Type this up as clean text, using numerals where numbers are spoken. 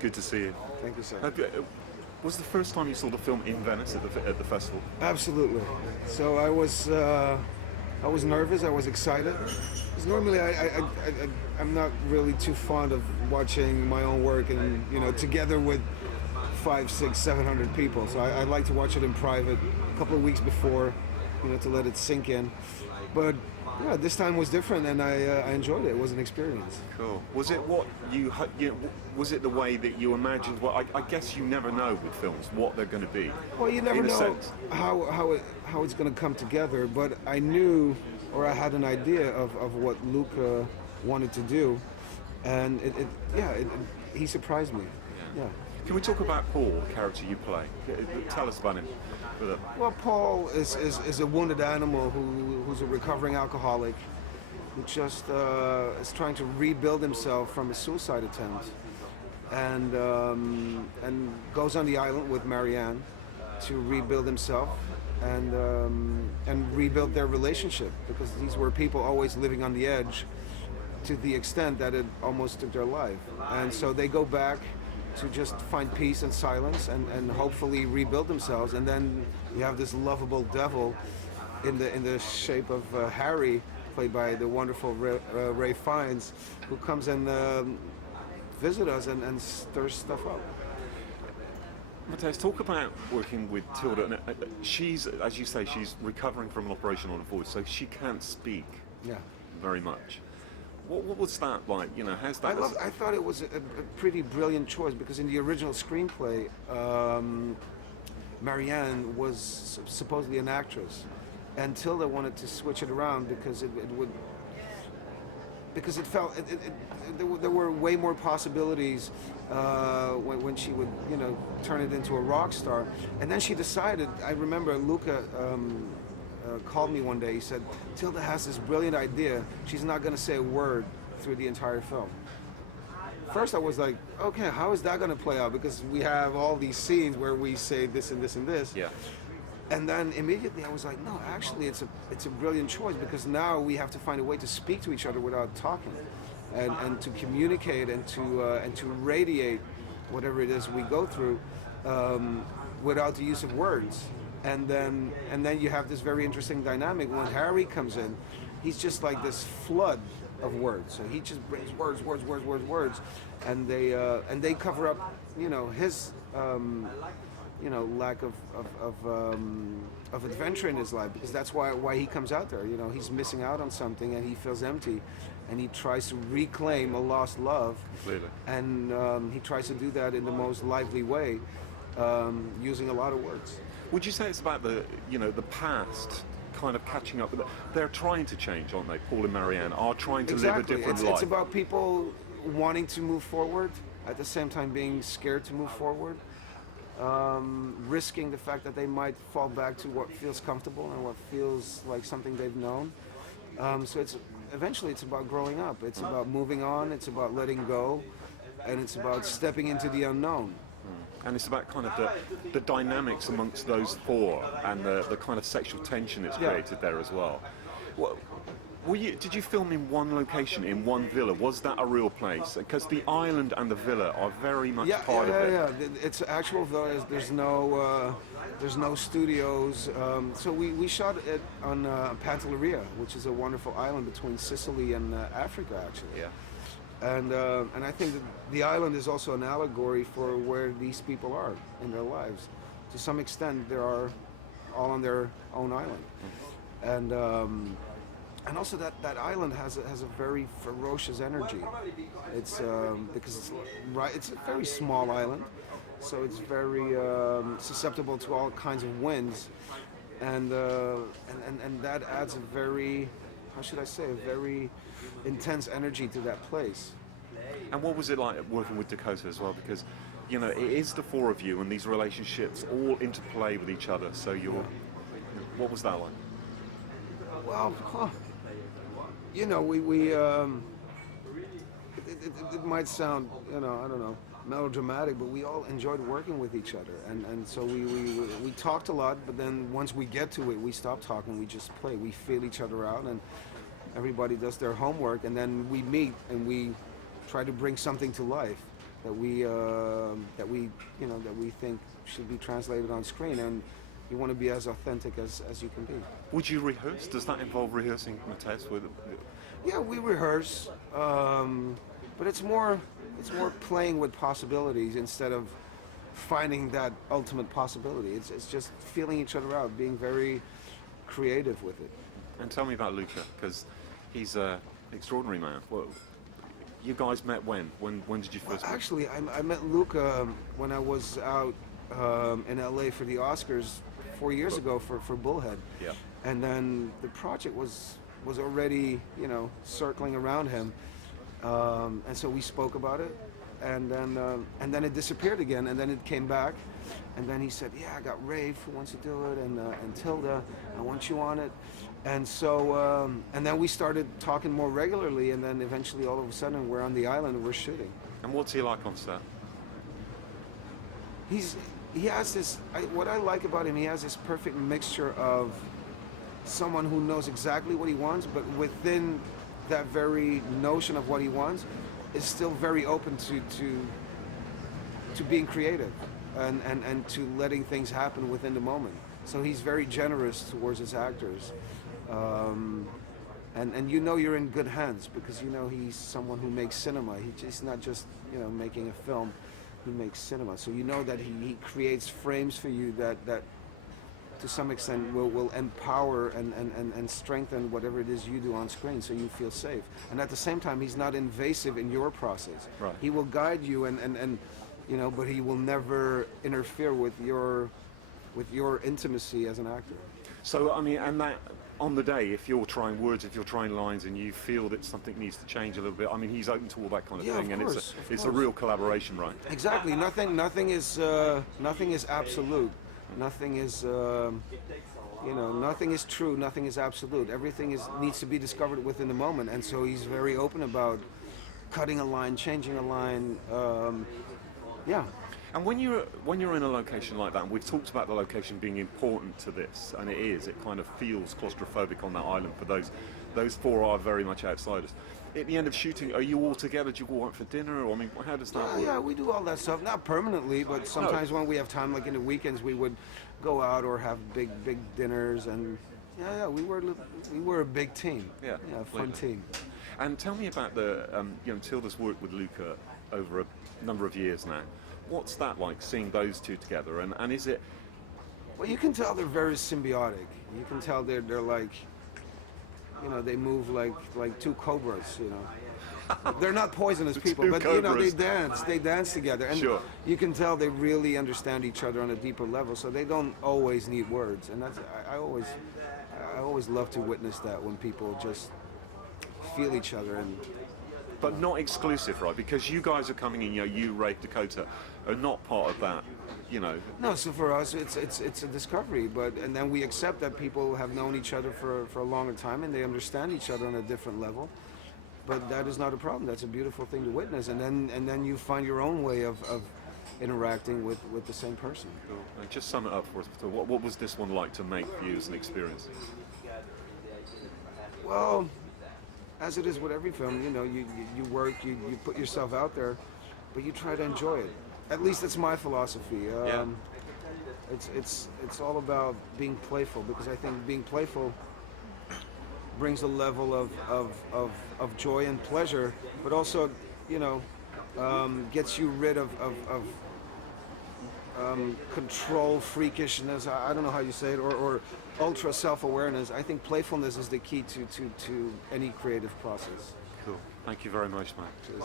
Good to see you. Thank you, sir. Was the first time you saw the film in Venice at the festival? Absolutely. So I was nervous. I was excited. Because normally I'm not really too fond of watching my own work and together with 500, 600, 700 people. So I like to watch it in private a couple of weeks before, to let it sink in. But yeah, this time was different, and I enjoyed it. It was an experience. Cool. Was it what was it the way that you imagined? Well, I guess you never know with films what they're going to be. Well, you never know how it's going to come together. But I knew, or I had an idea of what Luca wanted to do, and he surprised me. Yeah. Can we talk about Paul, the character you play? Tell us about him. Well, Paul is a wounded animal who's a recovering alcoholic who just is trying to rebuild himself from a suicide attempt, and goes on the island with Marianne to rebuild himself and rebuild their relationship, because these were people always living on the edge to the extent that it almost took their life. And so they go back to just find peace and silence and hopefully rebuild themselves. And then you have this lovable devil in the shape of Harry, played by the wonderful Ray Fiennes, who comes and visit us and stirs stuff up. Matthias, talk about working with Tilda. She's, as you say, she's recovering from an operation on her voice, so she can't speak very much. What was that like? How's that? I thought it was a pretty brilliant choice, because in the original screenplay, Marianne was supposedly an actress, and Tilda wanted to switch it around because it felt there were way more possibilities when she would turn it into a rock star. And then she decided. I remember Luca called me one day. He said, Tilda has this brilliant idea. She's not going to say a word through the entire film. First I was like, okay, how is that going to play out? Because we have all these scenes where we say this and this and this. Yeah. And then immediately I was like, no, actually it's a brilliant choice, because now we have to find a way to speak to each other without talking, and to communicate and to radiate whatever it is we go through without the use of words. And then you have this very interesting dynamic when Harry comes in. He's just like this flood of words. So he just brings words, and they cover up, his lack of adventure in his life, because that's why he comes out there. He's missing out on something, and he feels empty, and he tries to reclaim a lost love. Completely. And he tries to do that in the most lively way, using a lot of words. Would you say it's about the past kind of catching up with they're trying to change, aren't they? Paul and Marianne are trying to live a different life. It's about people wanting to move forward, at the same time being scared to move forward, risking the fact that they might fall back to what feels comfortable and what feels like something they've known. So eventually it's about growing up. It's about moving on. It's about letting go, and it's about stepping into the unknown. And it's about kind of the dynamics amongst those four, and the kind of sexual tension that's created there as well. Did you film in one location, in one villa? Was that a real place? Because the island and the villa are very much part of it. Yeah. It's actual villas. There's no studios. So we shot it on Pantelleria, which is a wonderful island between Sicily and Africa, actually. Yeah. And I think that the island is also an allegory for where these people are in their lives. To some extent, they are all on their own island, and also that island has a very ferocious energy. It's because it's a very small island, so it's very susceptible to all kinds of winds, and that adds a very, how should I say, a very intense energy to that place. And what was it like working with Dakota as well? Because, it is the four of you, and these relationships all interplay with each other. So what was that like? Well, it might sound, I don't know, melodramatic, but we all enjoyed working with each other, and so we talked a lot. But then once we get to it, we stop talking. We just play. We feel each other out, and everybody does their homework, and then we meet and we try to bring something to life. we think should be translated on screen, and you want to be as authentic as you can be. Would you rehearse? Does that involve rehearsing, Matthias? Yeah, we rehearse, but it's more playing with possibilities instead of finding that ultimate possibility. It's just feeling each other out, being very creative with it. And tell me about Luca, because he's an extraordinary man. Well, you guys met when? When did you first meet? Actually, I met Luca when I was out in LA for the Oscars 4 years ago for Bullhead. Yeah. And then the project was already, circling around him. And so we spoke about it. And then it disappeared again, and then it came back. And then he said, yeah, I got Rafe who wants to do it, and Tilda, I want you on it. And so, and then we started talking more regularly, and then eventually all of a sudden we're on the island and we're shooting. And what's he like on set? He has this, what I like about him, he has this perfect mixture of someone who knows exactly what he wants, but within that very notion of what he wants, is still very open to being creative and to letting things happen within the moment. So he's very generous towards his actors. And you're in good hands because he's someone who makes cinema. He's not just making a film, he makes cinema. So that he creates frames for you that to some extent will empower and strengthen whatever it is you do on screen, so you feel safe. And at the same time, he's not invasive in your process. Right. He will guide you and but he will never interfere with your intimacy as an actor. So, I mean, and that, on the day, if you're trying words, if you're trying lines, and you feel that something needs to change a little bit, I mean, he's open to all that kind of thing, and it's a real collaboration, right? Exactly. Nothing is absolute. Nothing is, nothing is true. Nothing is absolute. Everything needs to be discovered within the moment, and so he's very open about cutting a line, changing a line. Yeah. And when you're in a location like that, and we've talked about the location being important to this, and it is, it kind of feels claustrophobic on that island for those four are very much outsiders. At the end of shooting, are you all together? Do you go out for dinner? Or, I mean, how does that work? Yeah, we do all that stuff. Not permanently, but sometimes when we have time, like in the weekends, we would go out or have big dinners. And we were a big team. Yeah, fun team. And tell me about the Tilda's work with Luca over a number of years now. What's that like, seeing those two together? And is it? Well, you can tell they're very symbiotic. You can tell they're like, they move like two cobras. They're not poisonous people, but cobras. they dance together, and sure. You can tell they really understand each other on a deeper level. So they don't always need words, and that's I always love to witness that when people just feel each other. But not exclusive, right? Because you guys are coming in, you, Rafe, Dakota, are not part of that, No, so for us, it's a discovery, and then we accept that people have known each other for a longer time and they understand each other on a different level. But that is not a problem. That's a beautiful thing to witness, and then you find your own way of interacting with the same person. Cool. And just sum it up for us. So what was this one like to make for you as an experience? Well, as it is with every film, you work, you put yourself out there, but you try to enjoy it. At least it's my philosophy. It's all about being playful, because I think being playful brings a level of joy and pleasure, but also, gets you rid of control, freakishness, I don't know how you say it, or ultra self-awareness. I think playfulness is the key to any creative process. Cool. Thank you very much, man. Cheers.